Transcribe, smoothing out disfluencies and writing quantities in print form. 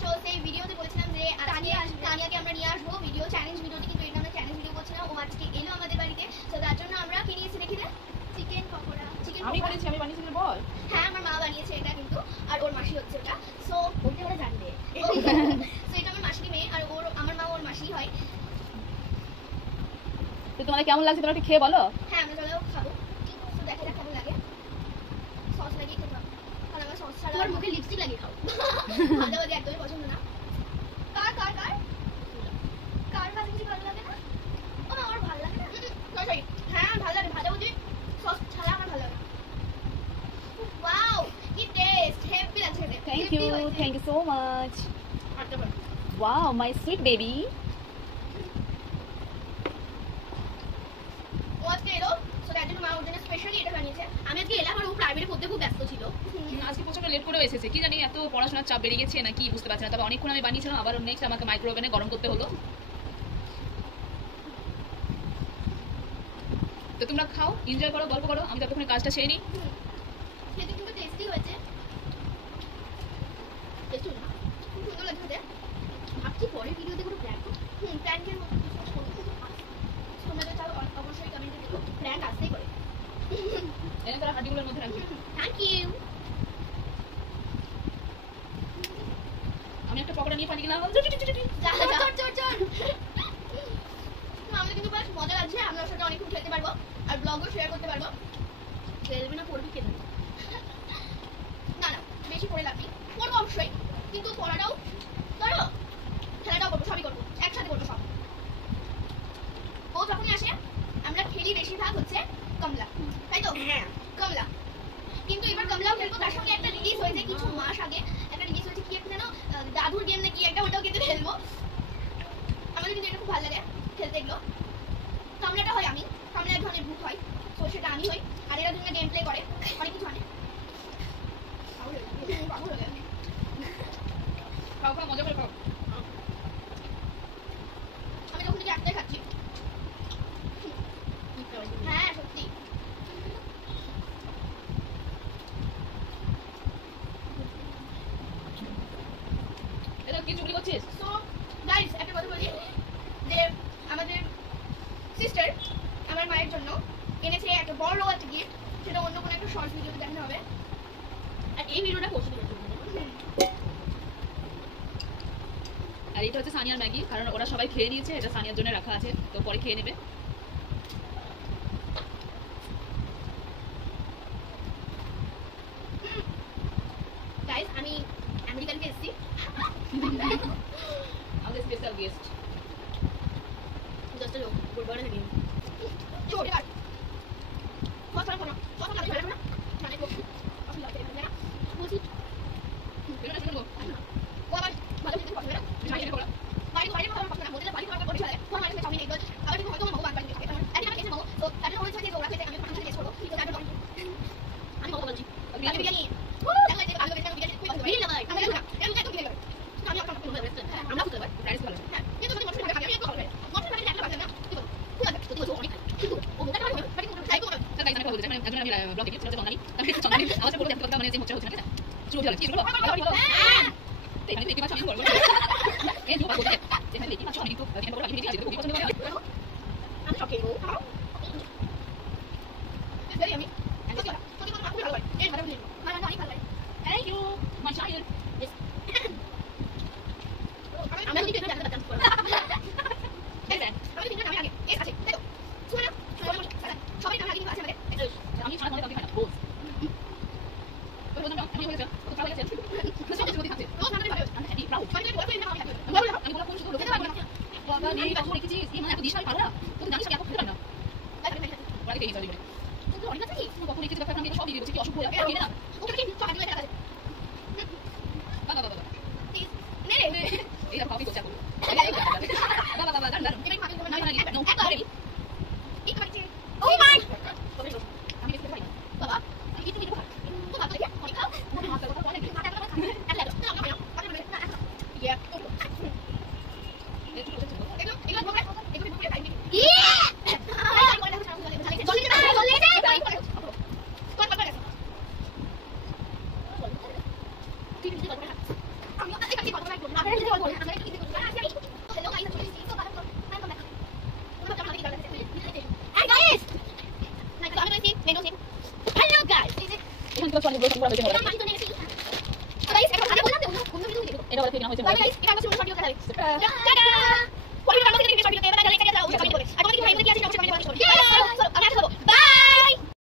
So সেই ভিডিওতে বলেছিলাম যে তানিয়াকে আমরা নিয়ে আসবো ভিডিও চ্যালেঞ্জ ভিডিওটি, কিন্তু এটা আমরা চ্যালেঞ্জ ভিডিও করছি না। ও আজকে এলো আমাদের বাড়িতে, তো তার জন্য আমরা কি নিয়েছি দেখি না, চিকেন পকোড়া। আমি বানিয়েছি, আমি বানিয়েছি বল। হ্যাঁ আমার মা বানিয়েছে এটা কিন্তু, আর ওর মাসি হচ্ছে ওটা। সো ওটা ওরা জানবে। সো এটা আমার মাসির মেয়ে, আর আমার মা ওর মাসি হয়। তো তোমাদের কেমন লাগছে তোমরা একটু খেয়ে বলো। হ্যাঁ আমরা চলো খাবো, তো দেখা যাক কেমন লাগে। সস লাগিয়ে খেতে হবে, কারণ আমার সস ছাড়া আমার মুখে লিপস্টিক লাগিয়ে খাও। ভাজা ভাজি একদমই পছন্দ না। কার কার কার কার ভাজা ভাজি ভালো লাগে না? ও না আমার ভালো লাগে না। সরি হ্যাঁ ভালো লাগে ভাজা ভাজি, সস ছাড়া আমার ভালো লাগে। ওয়াও কি টেস্ট, হেভি লাগছে খেতে। Thank you so much. Wow my sweet baby. ও আজকে এলো, সো তার জন্য মা ওর জন্য স্পেশালি এটা বানিয়েছে। আমি আজকে এলাম আর ও প্রাইভেটে পড়তে খুব ব্যস্ত ছিল। আজকে প্রচন্ড লেট করে এসেছে, কি জানি এত পড়াশোনার চাপ বেড়ে গেছে নাকি বুঝতে পারছি না। তবে অনেকক্ষণ আমি বানিয়েছিলাম, আবার নেক্সট আমাকে মাইক্রো ওভেনে গরম করতে হলো। তো তোমরা খাও, এনজয় করো, গল্প করো, আমি ততক্ষণে কাজটা সেরে নিই। খেতে কিন্তু টেস্টি হয়েছে। টেস্টি না খুব সুন্দর লাগছে খেতে। ভাবছি পরের ভিডিওতে কোনো প্র্যাঙ্কের মতো কিছু তোমরা তো চাও অবশ্যই কমেন্টে দিও, প্র্যাঙ্ক আসতেই করে। এনে তোরা হাঁটিগুলোর মধ্যে রাখবি। Thank you. আমি একটা পকোড়া নিয়ে পালিয়ে গেলাম। আমাদের কিন্তু বেশ মজা লাগছে, আমরা ওর সাথে অনেকক্ষণ খেলতে পারবো আর ব্লগও শেয়ার করতে পারবো। খেলবে না পড়বি কেন? না না বেশি পড়ে লাগবি, পড়বো অবশ্যই, কিন্তু পড়াটাও করো, খেলাটাও করবো, সবই করবো, একসাথে করবো সব। ও যখনই আসে আমরা খেলি বেশিরভাগ হচ্ছে কমলা, তাই তো? হ্যাঁ কমলা। কিন্তু এবার কমলাও খেলবো, তার সঙ্গে একটা রিলিজ হয়েছে কিছু মাস আগে, একটা রিলিজ হয়েছে কি একটা যেন দাদুর গেম নাকি একটা, ওটাও কিন্তু খেলবো। আমাদের কিন্তু এটা খুব ভালো লাগে খেলতে এগুলো। কমলাটা হয় আমি, কমলা এক ধরনের ভূত হয়, তো সেটা আমি হই, আর এরা দুজনে গেম প্লে করে অনেক কিছু আনে। খাও খাও, মজা করে খাও। আমি যখন থেকে একটাই খাচ্ছি। হ্যাঁ সত্যি। এটা কি চুগলি করছিস? সো গাইস একটা কথা বলি যে আমাদের সিস্টার আমার মায়ের জন্য এনেছে একটা বড় একটা গিফট, সেটা অন্য কোনো একটা শর্ট ভিডিওতে দেখানো হবে, আর এই ভিডিওটা পোস্ট দেবো। আর এটা হচ্ছে সানিয়ার ম্যাগি, কারণ ওরা সবাই খেয়ে নিয়েছে, এটা সানিয়ার জন্য রাখা আছে, তো পরে খেয়ে নেবে। গাইস আমি আমেরিকা থেকে এসেছি, আমাদের স্পেশাল গেস্ট। জাস্ট লোক বলবো না নাকি চোরে কাট কথা বলো কথা না বলে না মানে খুব অসুবিধা হচ্ছে না বলছি এটা শুনবো বাবা ভালো কিছু কথা না বাইরে করে বাইরে বাইরে কথা কথা না বলতে বাইরে কথা বলে চলে কোন মানে চাউমিন এগুলো আবার কি হয়তো মগো বাদ বাদ দিতে আমি আমার কেসে মগো তো তাদের হচ্ছে যে ওরা খেতে আমি পাঁচটা কেস করব তো তাদের আমি মগো বলছি আমি বিরিয়ানি তাহলে যে আলু বিরিয়ানি খুব ভালো বিরিয়ানি না আমি না আমি একদম বিরিয়ানি আমি আপনাকে বলবো আমরা করতে পারি রাইস ভালো হ্যাঁ কিন্তু তুমি মশলা খাবে আমি একটু খাবে মশলা খাবে একটা বাজে না ঠিক আছে খুব আছে তো অনেক কিন্তু ও মোটা খাবে বাকি কোনো খাই করবে তাই আমি কথা বলতে চাই, একজন আমি ব্লগে গেছি, সেটা বাঙালি, আমি বাঙালি আওয়াজে বলতে কথা মানে যে হচ্ছে না, শুরু হলো কি বলবো হ্যাঁ এখানে দেখি মাছ আমি করব এই যে বলতে এখানে দেখি মাছ আমি তো এখানে বলবো আমি নিজে যেতে পছন্দ করি আমি সব খেলবো বেশি আমি আমি তো খুব ভালো লাগে এই ভালো লাগে মানে অনেক ভালো লাগে থ্যাংক ইউ মাই চাইল্ড। আমি কি করে জানতে পারতাম আমি কিন্তু আমি আগে এই আছে তাই তো শুনে না সবাই আমি আগে কি আছে আমাদের আমি ছাড়া মনে কাউকে খাই না রোজ। তো বললাম আমি হয়ে গেছে তো খাওয়া গেছে সব কিছু খাচ্ছে রোজ আমাদের ভালো আমি হ্যাপি প্রাউড। মানে বলবো না আমি আমি বললাম কোন শুধু লোকে খাবে না বাবা নেই কাজ করে কিছু এই মানে এত দিশাই পারে না, তুমি জানিস কি এত খেতে পারে না বাড়িতে এই চলে কিন্তু অনেক আছে কি তুমি কখন কিছু ব্যাপার আমি সব দিয়ে দিচ্ছি কি অসুখ হয়ে যাবে না ওকে কি সব আগে দেখা আছে বাবা বাবা নে রে এই কফি করতে করব বাবা বাবা দাঁড়ান দাঁড়ান এবারে খাবি না না নো একবারে এই খাচ্ছি ও মাই আমি দেখতে পাই না বাবা আমি কি তুমি খাও তো ভাত দেখে আমি খাও আমি ভাত খাবো অনেক মাথা খাবো আল্লাহ তো আমি খাও আমি বলে না ইয়া এগুলো বলে খাইবি ইয়া আই বলে না বলে না বলে না মুখগুলো সব হয়েছে এটা মাটি তো নেমেছি গাইস এখন আগে বললাম যে অন্য ভিডিও দেখো এটা ওরা থেকে নেওয়া হয়েছে বাই গাইস এটা হচ্ছে শর্ট ভিডিও খেলা টাটা পরে ভিডিও আমরা দেখি শর্ট ভিডিও এবার লাইক করে দাও আর তোমাদের কি ভাই বোন কি আছে অবশ্যই